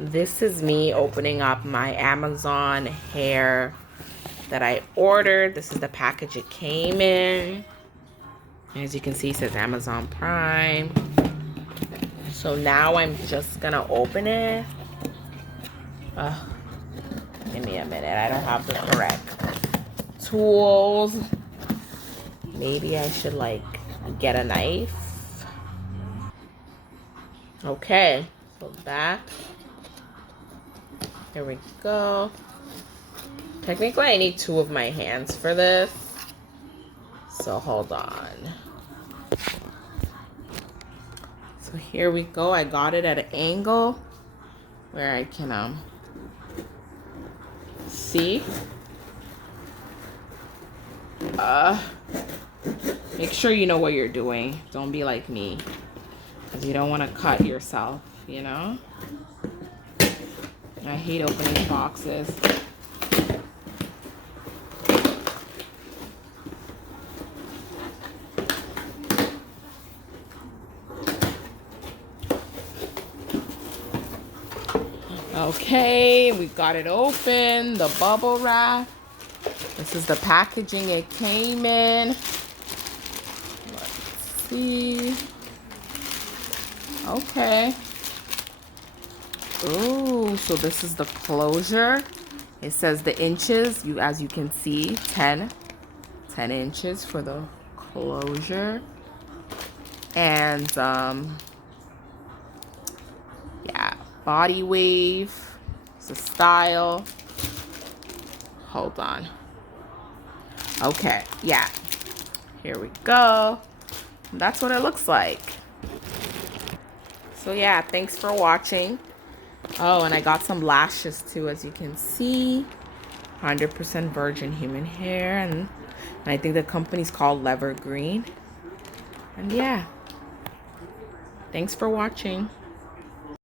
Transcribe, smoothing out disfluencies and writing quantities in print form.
This is me opening up my Amazon hair that I ordered. This is the package it came in. As you can see, it says Amazon Prime. So now I'm just gonna open it. Give me a minute. I don't have the correct tools. Maybe I should like get a knife. Okay, so back. There we go. Technically, I need 2 of my hands for this. So hold on. So here we go. I got it at an angle where I can see. Make sure you know what you're doing. Don't be like me, because you don't want to cut yourself, you know? I hate opening boxes. Okay, we got it open, the bubble wrap. This is the packaging it came in. Let's see. Okay. Ooh, so this is the closure. It says the inches, as you can see, 10 inches for the closure. And yeah, body wave. It's a style. Hold on. Okay, yeah. Here we go. That's what it looks like. So yeah, thanks for watching. Oh, and I got some lashes too, as you can see. 100% virgin human hair. And I think the company's called Levergreen. And yeah. Thanks for watching.